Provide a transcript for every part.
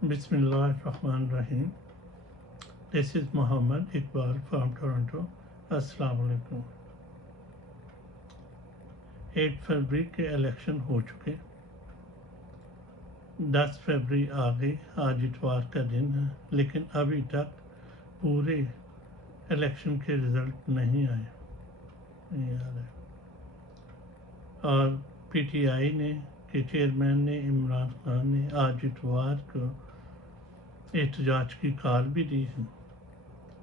بسم اللہ الرحمن الرحیم. This is Muhammad Iqbal from Toronto. السلام علیکم. 8 فروری کے الیکشن ہو چکے. 10 فروری آ گئی. آج اتوار کا دن ہے لیکن ابھی تک پورے الیکشن کے رزلٹ نہیں آ رہے. اور پی ٹی آئی نے کے چیئرمین نے عمران خان نے آج اتوار کو احتجاج کی کال بھی دی ہے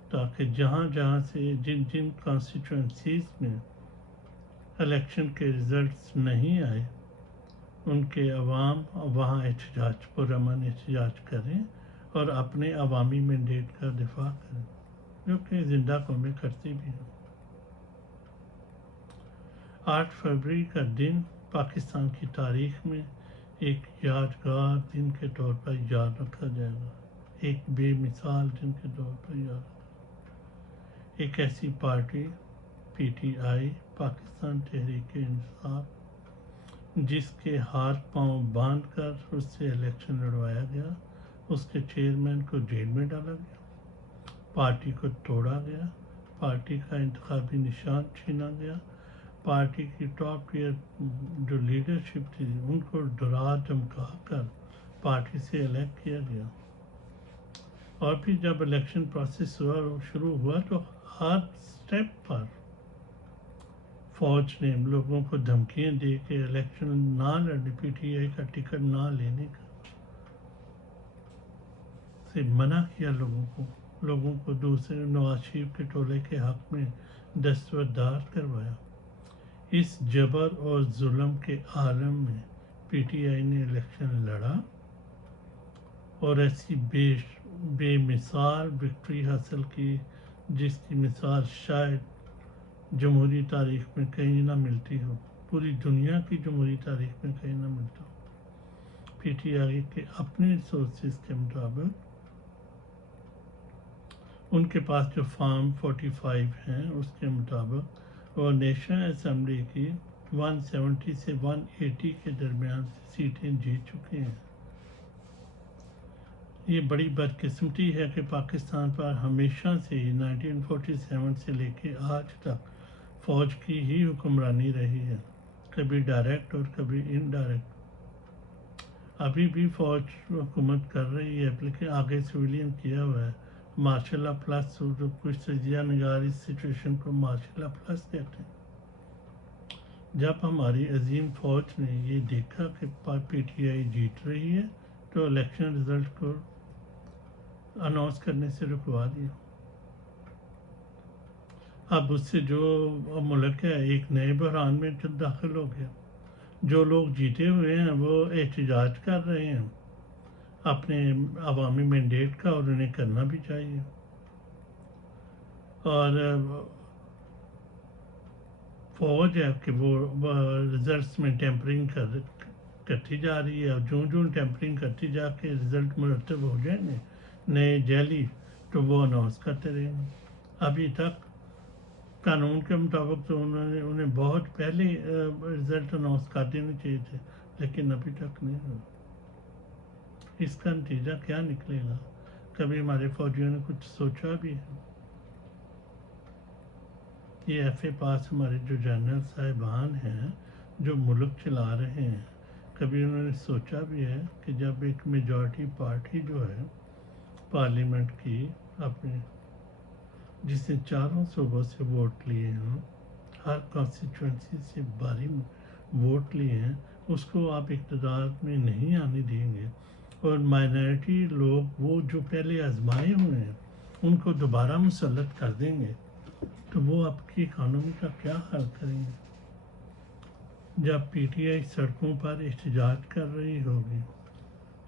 تاکہ جہاں سے جن کانسٹیچوئنسیز میں الیکشن کے رزلٹس نہیں آئے ان کے عوام وہاں پرامن احتجاج کریں اور اپنے عوامی مینڈیٹ کا دفاع کریں جو کہ زندہ قومیں کرتی بھی ہیں. 8 فروری کا دن پاکستان کی تاریخ میں ایک یادگار دن کے طور پر یاد رکھا جائے گا. ایک بے مثال دن کے طور پر یاد رکھا. ایک ایسی party P T I Pakistan Tehreek Insaf جس کے ہاتھ پاؤں باندھ کر اس سے الیکشن لڑوایا گیا, اس کے چیئرمین کو جیل میں ڈالا گیا, پارٹی کو توڑا گیا, پارٹی کا انتخابی نشان چھینا گیا, پارٹی کی ٹاپ ٹیئر جو لیڈرشپ تھی ان کو ڈرا دھمکا کر پارٹی سے الیکٹ کیا گیا. اور پھر جب الیکشن پروسیس شروع ہوا تو ہر سٹیپ پر فوج نے لوگوں کو دھمکیاں دی کہ الیکشن نہ لڑنے, پی ٹی آئی کا ٹکٹ نہ لینے کا سے منع کیا. لوگوں کو دوسرے نواز شریف کے ٹولے کے حق میں دستبردار کروایا. اس جبر اور ظلم کے عالم میں پی ٹی آئی نے الیکشن لڑا اور ایسی بے مثال وکٹری حاصل کی جس کی مثال شاید جمہوری تاریخ میں کہیں نہ ملتی ہو, پوری دنیا کی جمہوری تاریخ میں کہیں نہ ملتا ہو. پی ٹی آئی کے اپنے ریسورسز کے مطابق ان کے پاس جو فارم 45 ہیں اس کے مطابق وہ نیشنل اسمبلی کی 170 سے 180 کے درمیان سیٹیں جیت چکے ہیں. یہ بڑی بدقسمتی ہے کہ پاکستان پر ہمیشہ سے 1947 سے لے کے آج تک فوج کی ہی حکمرانی رہی ہے, کبھی ڈائریکٹ اور کبھی انڈائریکٹ. ابھی بھی فوج حکومت کر رہی ہے لیکن آگے سویلین کیا ہوا ہے. ماشاء اللہ پلس کچھ تجزیہ نگار اس سچویشن کو ماشاء اللہ پلس کہتے ہیں. جب ہماری عظیم فوج نے یہ دیکھا کہ پی ٹی آئی جیت رہی ہے تو الیکشن رزلٹ کو اناؤنس کرنے سے رکوا دیا. اب اس سے جو ملک ہے ایک نئے بحران میں داخل ہو گیا. جو لوگ جیتے ہوئے ہیں وہ احتجاج کر رہے ہیں اپنے عوامی مینڈیٹ کا, اور انہیں کرنا بھی چاہیے. اور فوج ہے کہ وہ رزلٹس میں ٹیمپرنگ کرتی جا رہی ہے, اور جوں ٹیمپرنگ کرتی جا کے رزلٹ مرتب ہو جائیں گے نئے جعلی تو وہ اناؤنس کرتے رہیں گے. ابھی تک قانون کے مطابق تو انہیں بہت پہلے رزلٹ اناؤنس کر دینے چاہیے تھے لیکن ابھی تک نہیں ہوا. اس کا نتیجہ کیا نکلے گا کبھی ہمارے فوجیوں نے کچھ سوچا بھی ہے؟ یہ ایف اے پاس ہمارے جو جنرل صاحبان ہیں جو ملک چلا رہے ہیں, کبھی انہوں نے سوچا بھی ہے کہ جب ایک میجورٹی پارٹی جو ہے پارلیمنٹ کی اپنے جس نے چاروں صوبوں سے ووٹ لیے ہیں, ہر کانسٹیچوئنسی سے بھاری ووٹ لیے ہیں, اس کو آپ اقتدار میں نہیں آنے دیں گے اور مائنارٹی لوگ وہ جو پہلے آزمائے ہوئے ہیں ان کو دوبارہ مسلط کر دیں گے تو وہ آپ کی اکانومی کا کیا حل کریں گے؟ جب پی ٹی آئی سڑکوں پر احتجاج کر رہی ہوگی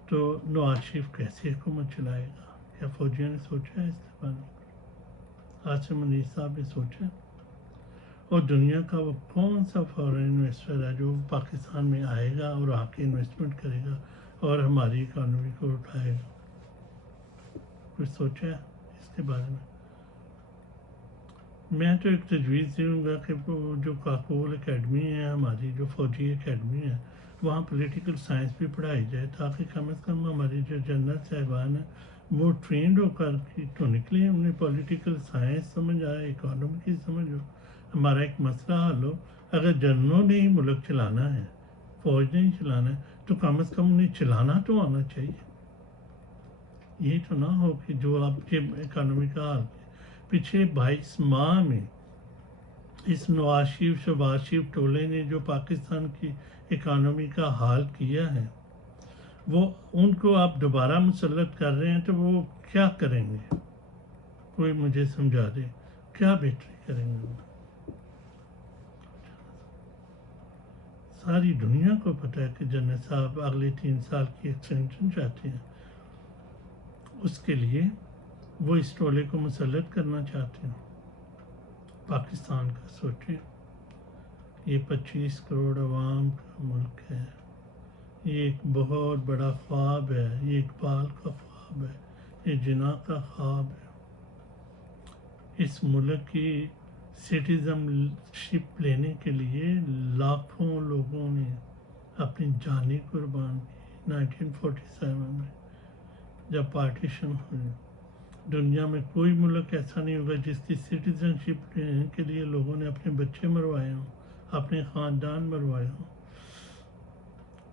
تو نواز شریف کیسے حکومت چلائے گا؟ کیا فوجیوں نے سوچا ہے اس کے بارے میں؟ عاصم منیر صاحب نے سوچا؟ اور دنیا کا وہ کون سا فارن انویسٹر ہے جو پاکستان میں آئے گا اور آ کے انویسٹمنٹ کرے گا اور ہماری اکانومی کو اٹھائے گا؟ کچھ سوچا ہے اس کے بارے میں؟ میں تو ایک تجویز دوں گا کہ جو کاکول اکیڈمی ہے ہماری جو فوجی اکیڈمی ہے وہاں پولیٹیکل سائنس بھی پڑھائی جائے تاکہ کم از کم ہماری جو جنرل صاحبان ہیں وہ ٹرینڈ ہو کر کے تو نکلیں، انہیں پولیٹیکل سائنس سمجھ آئے، اکانومی کی سمجھ ہو، ہمارا ایک مسئلہ حل ہو۔ اگر جنرلوں نے ہی ملک چلانا ہے، فوج نے ہی چلانا ہے، تو کم از کم انہیں چلانا تو آنا چاہیے۔ یہ تو نہ ہو کہ جو آپ کے اکانومی کا حال پچھلے 22 ماہ میں اس نواز شریف شہباز شریف ٹولے نے جو پاکستان کی اکانومی کا حال کیا ہے، وہ ان کو آپ دوبارہ مسلط کر رہے ہیں تو وہ کیا کریں گے؟ کوئی مجھے سمجھا دے کیا بہتری کریں گے وہ؟ ساری دنیا کو پتہ ہے کہ جنرل صاحب اگلے 3 سال کی ایکسٹینشن چاہتے ہیں، اس کے لیے وہ اس ٹولے کو مسلط کرنا چاہتے ہیں۔ پاکستان کا سوچیں، یہ 25 کروڑ عوام کا ملک ہے، یہ ایک بہت بڑا خواب ہے، یہ اقبال کا خواب ہے، یہ جناح کا خواب ہے۔ اس ملک کی سٹیزن شپ لینے کے لیے لاکھوں لوگوں نے اپنی جانیں قربان کی۔ 1947 میں جب پارٹیشن ہوئی، دنیا میں کوئی ملک ایسا نہیں ہوگا جس کی سٹیزن شپ لینے کے لیے لوگوں نے اپنے بچے مروائے ہوں، اپنے خاندان مروائے ہوں۔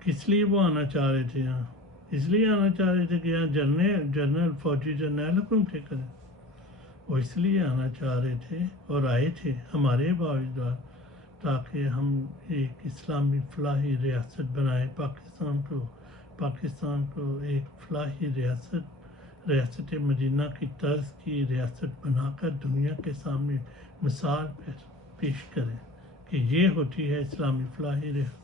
کس لیے وہ آنا چاہ رہے تھے یہاں؟ اس لیے آنا چاہ رہے تھے کہ یہاں جنرل فوجی جرنیل حکومتیں کریں، وہ اس لیے آنا چاہ رہے تھے اور آئے تھے ہمارے باوجود، تاکہ ہم ایک اسلامی فلاحی ریاست بنائیں پاکستان کو ایک فلاحی ریاست مدینہ کی طرز کی ریاست بنا کر دنیا کے سامنے مثال پیش کریں کہ یہ ہوتی ہے اسلامی فلاحی ریاست۔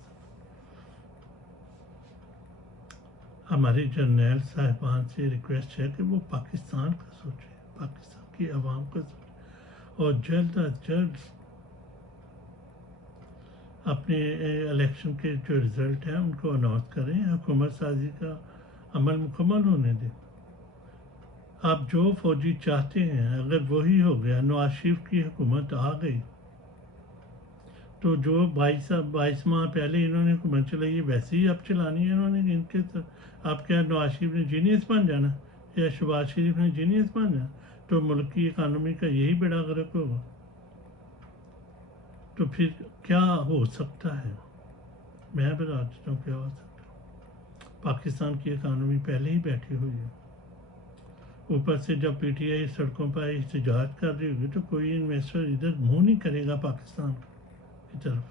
ہمارے جرنیل صاحبان سے ریکویسٹ ہے کہ وہ پاکستان کا سوچیں، پاکستان کی عوام کا سوچیں، اور جلد از جلد اپنے الیکشن کے جو رزلٹ ہیں ان کو اناؤنس کریں، حکومت سازی کا عمل مکمل ہونے دیں۔ آپ جو فوجی چاہتے ہیں اگر وہی ہو گیا، نواز شریف کی حکومت آ گئی تو جو 22 ماہ پہلے انہوں نے حکومت چلائی ہے ویسے ہی اب چلانی ہے انہوں نے۔ ان کے آپ کیا نواز شریف نے جینیس بن جانا یا شہباز شریف نے جینیس بن جانا؟ تو ملک کی اکانومی کا یہی بڑا غرق ہوگا۔ تو پھر کیا ہو سکتا ہے؟ میں بتا دیتا ہوں کیا ہو سکتا ہے۔ پاکستان کی اکانومی پہلے ہی بیٹھی ہوئی ہے، اوپر سے جب پی ٹی آئی سڑکوں پر احتجاج کر رہی ہوگی تو کوئی انویسٹر ادھر منہ نہیں کرے گا پاکستان کی طرف،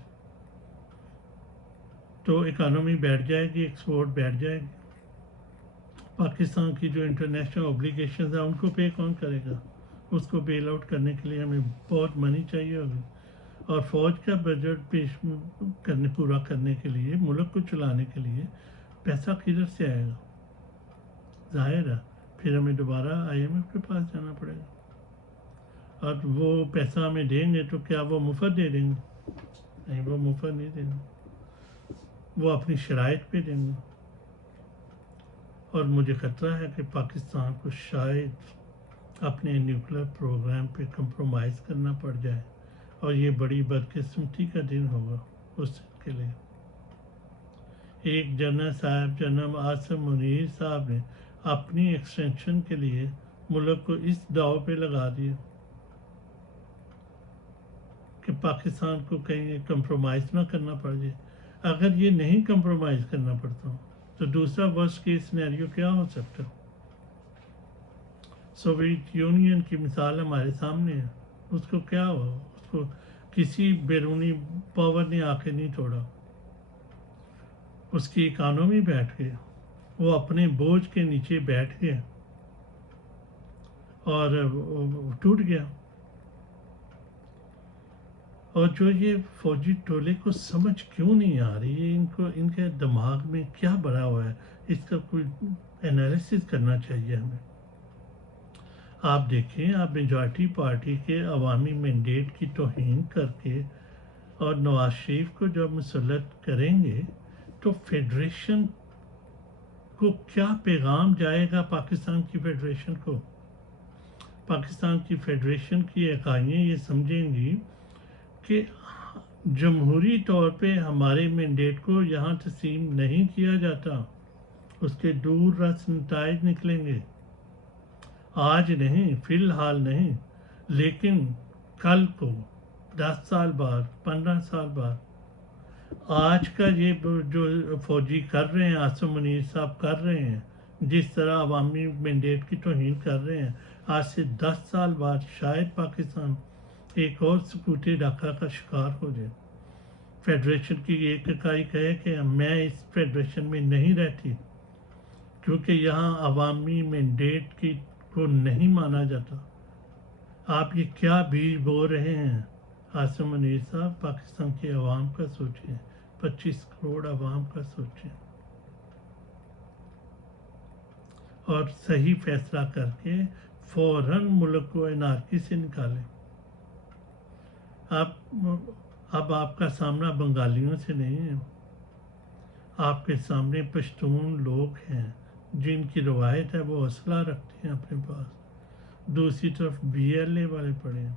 تو اکانومی بیٹھ جائے گی، ایکسپورٹ بیٹھ جائے گی۔ پاکستان کی جو انٹرنیشنل اوبلیگیشنز ہیں ان کو پے کون کرے گا؟ اس کو بیل آؤٹ کرنے کے لیے ہمیں بہت منی چاہیے ہوگی، اور فوج کا بجٹ پورا کرنے کے لیے، ملک کو چلانے کے لیے پیسہ کدھر سے آئے گا؟ ظاہر ہے پھر ہمیں دوبارہ IMF کے پاس جانا پڑے گا، اور وہ پیسہ ہمیں دیں گے تو کیا وہ مفت دے دیں گے؟ نہیں، وہ مفت نہیں دیں گے، وہ اپنی شرائط پہ دیں گے۔ اور مجھے خطرہ ہے کہ پاکستان کو شاید اپنے نیوکلیر پروگرام پہ کمپرومائز کرنا پڑ جائے، اور یہ بڑی بدقسمتی کا دن ہوگا اس کے لیے۔ ایک جنرل آصف منیر صاحب نے اپنی ایکسٹینشن کے لیے ملک کو اس داؤ پہ لگا دیا کہ پاکستان کو کہیں کمپرومائز نہ کرنا پڑ جائے۔ اگر یہ نہیں کمپرومائز کرنا پڑتا تو دوسرا ورسٹ کیس سینیریو کیا ہو سکتا؟ سوویت یونین کی مثال ہمارے سامنے ہے، اس کو کیا ہوا؟ اس کو کسی بیرونی پاور نے آ کے نہیں توڑا، اس کی اکانومی بیٹھ گئی، وہ اپنے بوجھ کے نیچے بیٹھ گیا اور ٹوٹ گیا۔ اور جو یہ فوجی ٹولے کو سمجھ کیوں نہیں آ رہی ہے، ان کے دماغ میں کیا بھرا ہوا ہے، اس کا کوئی انالیسس کرنا چاہیے ہمیں۔ آپ دیکھیں، آپ میجارٹی پارٹی کے عوامی مینڈیٹ کی توہین کر کے اور نواز شریف کو جب مسلط کریں گے تو فیڈریشن کو کیا پیغام جائے گا؟ پاکستان کی فیڈریشن کو، پاکستان کی فیڈریشن کی اکائیاں یہ سمجھیں گی کہ جمہوری طور پہ ہمارے مینڈیٹ کو یہاں تسلیم نہیں کیا جاتا، اس کے دور رس نتائج نکلیں گے، آج نہیں، فی الحال نہیں، لیکن کل کو، 10 سال بعد، 15 سال بعد۔ آج کا یہ جو فوجی کر رہے ہیں، عاصم منیر صاحب کر رہے ہیں، جس طرح عوامی مینڈیٹ کی توہین کر رہے ہیں، آج سے 10 سال بعد شاید پاکستان ایک اور سکوتے ڈاکہ کا شکار ہو جائے۔ فیڈریشن کی ایک اکائی کہے کہ میں اس فیڈریشن میں نہیں رہتی کیونکہ یہاں عوامی مینڈیٹ کو نہیں مانا جاتا۔ آپ یہ کیا بیج بو رہے ہیں عاصم منیر صاحب؟ پاکستان کی عوام کا سوچیں، 25 کروڑ عوام کا سوچیں اور صحیح فیصلہ کر کے فوراً ملک کو انارکی سے نکالیں۔ اب آپ کا سامنا بنگالیوں سے نہیں ہے، آپ کے سامنے پشتون لوگ ہیں جن کی روایت ہے، وہ اسلحہ رکھتے ہیں اپنے پاس، دوسری طرف BLA والے پڑے ہیں۔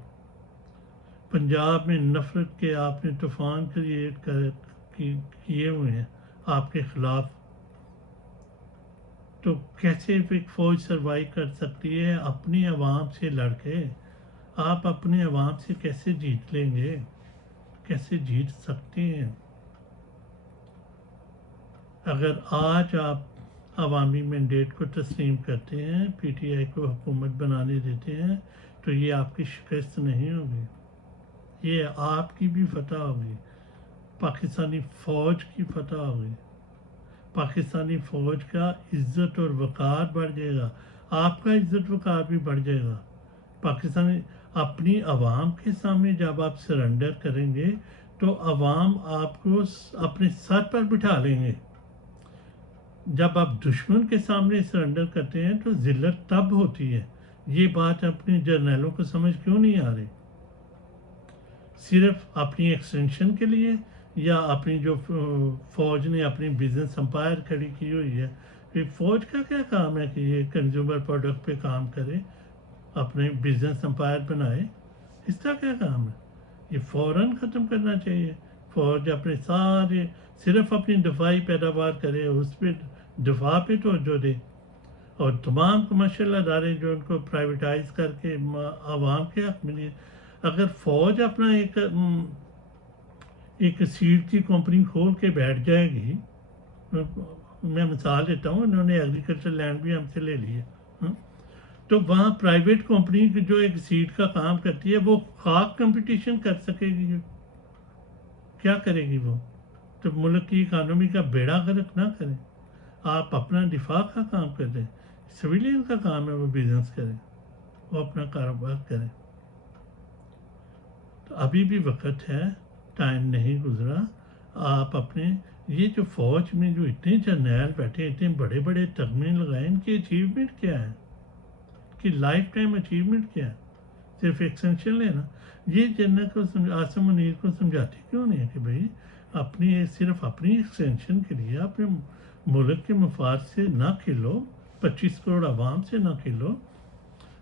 پنجاب میں نفرت کے آپ نے طوفان کریٹ کیے ہوئے ہیں آپ کے خلاف، تو کیسے ایک فوج سروائیو کر سکتی ہے اپنی عوام سے لڑ کے؟ آپ اپنی عوام سے کیسے جیت لیں گے؟ کیسے جیت سکتے ہیں؟ اگر آج آپ عوامی مینڈیٹ کو تسلیم کرتے ہیں، PTI کو حکومت بنانے دیتے ہیں، تو یہ آپ کی شکست نہیں ہوگی، یہ آپ کی بھی فتح ہوگی، پاکستانی فوج کی فتح ہوگی، پاکستانی فوج کا عزت اور وقار بڑھ جائے گا، آپ کا عزت وقار بھی بڑھ جائے گا۔ پاکستانی اپنی عوام کے سامنے جب آپ سرنڈر کریں گے تو عوام آپ کو اپنے سر پر بٹھا لیں گے۔ جب آپ دشمن کے سامنے سرنڈر کرتے ہیں تو ذلت تب ہوتی ہے۔ یہ بات اپنے جرنیلوں کو سمجھ کیوں نہیں آ رہی؟ صرف اپنی ایکسٹینشن کے لیے، یا اپنی جو فوج نے اپنی بزنس امپائر کھڑی کی ہوئی ہے، کہ فوج کا کیا کام ہے کہ یہ کنزیومر پروڈکٹ پہ کام کرے، اپنے بزنس امپائر بنائے؟ اس کا کیا کام ہے؟ یہ فوراً ختم کرنا چاہیے۔ فوج اپنے سارے صرف اپنی دفاعی پیداوار کرے، اس پہ دفاع پہ توجہ دے، اور تمام کمرشل ادارے جو ان کو پرائیویٹائز کر کے عوام کے حق میں، اگر فوج اپنا ایک سیڈ کی کمپنی کھول کے بیٹھ جائے گی، میں مثال دیتا ہوں، انہوں نے ایگریکلچر لینڈ بھی ہم سے لے لی ہے، تو وہاں پرائیویٹ کمپنی جو ایک سیڈ کا کام کرتی ہے، وہ خاک کمپٹیشن کر سکے گی؟ کیا کرے گی وہ؟ تو ملک کی اکانومی کا بیڑا غرق نہ کریں۔ آپ اپنا دفاع کا کام کریں، سویلین کا کام ہے وہ بزنس کریں، وہ اپنا کاروبار کریں۔ تو ابھی بھی وقت ہے، ٹائم نہیں گزرا۔ آپ اپنے یہ جو فوج میں جو اتنے جرنیل بیٹھے، اتنے بڑے بڑے تغمے لگائے، ان کی اچیومنٹ کیا ہے؟ کہ لائف ٹائم اچیومنٹ کیا ہے؟ صرف ایکسٹینشن لینا؟ یہ جنرل کو عاصم منیر کو سمجھاتے کیوں نہیں ہے کہ بھائی صرف اپنی ایکسٹینشن کے لیے اپنے ملک کے مفاد سے نہ کھیلو، 25 کروڑ عوام سے نہ کھیلو،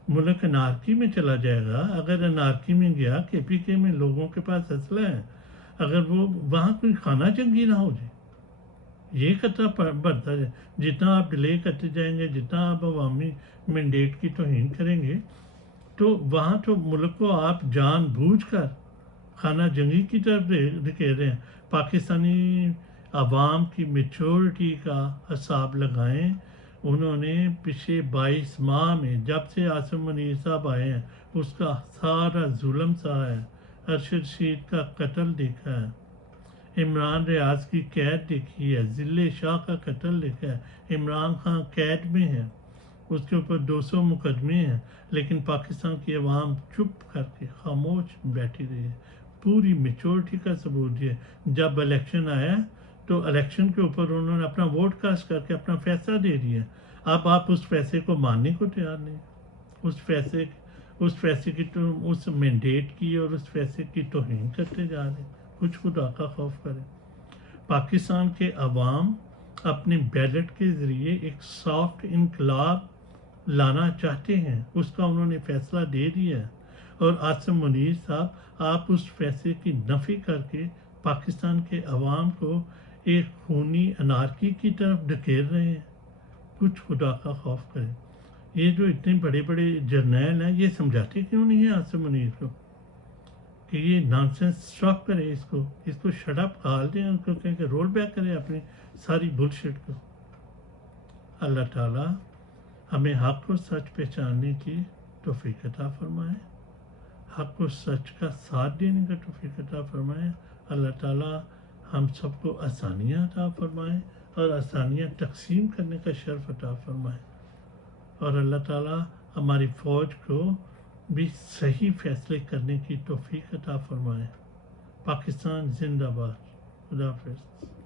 ملک انارکی میں چلا جائے گا۔ اگر انارکی میں گیا، KPK میں لوگوں کے پاس اسلحہ ہے، اگر وہ وہاں کوئی خانہ جنگی نہ ہو جائے، یہ خطرہ بڑھتا جائے۔ جتنا آپ ڈیلے کرتے جائیں گے، جتنا آپ عوامی مینڈیٹ کی توہین کریں گے، تو وہاں تو ملک کو آپ جان بوجھ کر خانہ جنگی کی طرف دھکیل رہے ہیں۔ پاکستانی عوام کی میچورٹی کا حساب لگائیں، انہوں نے پچھلے 22 ماہ میں جب سے عاصم منیر صاحب آئے ہیں، اس کا سارا ظلم سہا ہے۔ ارشد رشید کا قتل دیکھا ہے، عمران ریاض کی قید دیکھی ہے، ضلع شاہ کا قتل دیکھا ہے، عمران خان قید میں ہے، اس کے اوپر 200 مقدمے ہیں، لیکن پاکستان کی عوام چپ کر کے خاموش بیٹھی رہی ہے۔ پوری میچورٹی کا ثبوت دیا۔ جب الیکشن آیا تو الیکشن کے اوپر انہوں نے اپنا ووٹ کاسٹ کر کے اپنا فیصلہ دے دیا۔ اب آپ اس فیصلے کو ماننے کو تیار نہیں، اس فیصلے کی اس مینڈیٹ کی اور اس فیصلے کی توہین کرتے جا رہے ہیں۔ کچھ خدا کا خوف کریں۔ پاکستان کے عوام اپنے بیلٹ کے ذریعے ایک سافٹ انقلاب لانا چاہتے ہیں، اس کا انہوں نے فیصلہ دے دیا ہے، اور عاصم منیر صاحب آپ اس فیصلے کی نفی کر کے پاکستان کے عوام کو ایک خونی انارکی کی طرف ڈھکیل رہے ہیں. کچھ خدا کا خوف کریں. یہ جو اتنے بڑے بڑے جرنیل ہیں یہ سمجھاتے کیوں نہیں ہیں عاصم منیر کو کہ یہ نانسنس اسٹاپ کرے, اس کو شٹ اپ کال دیں, ان کو کہیں کہ رول بیک کرے اپنی ساری بل شٹ کو. اللہ تعالیٰ ہمیں حق و سچ پہچاننے کی توفیق عطا فرمائے, حق و سچ کا ساتھ دینے کا توفیق عطا فرمائے. اللہ تعالیٰ ہم سب کو آسانیاں عطا فرمائے اور آسانیاں تقسیم کرنے کا شرف عطا فرمائے. اور اللہ تعالیٰ ہماری فوج کو بھی صحیح فیصلے کرنے کی توفیق عطا فرمائے. پاکستان زندہ باد. خدا حافظ.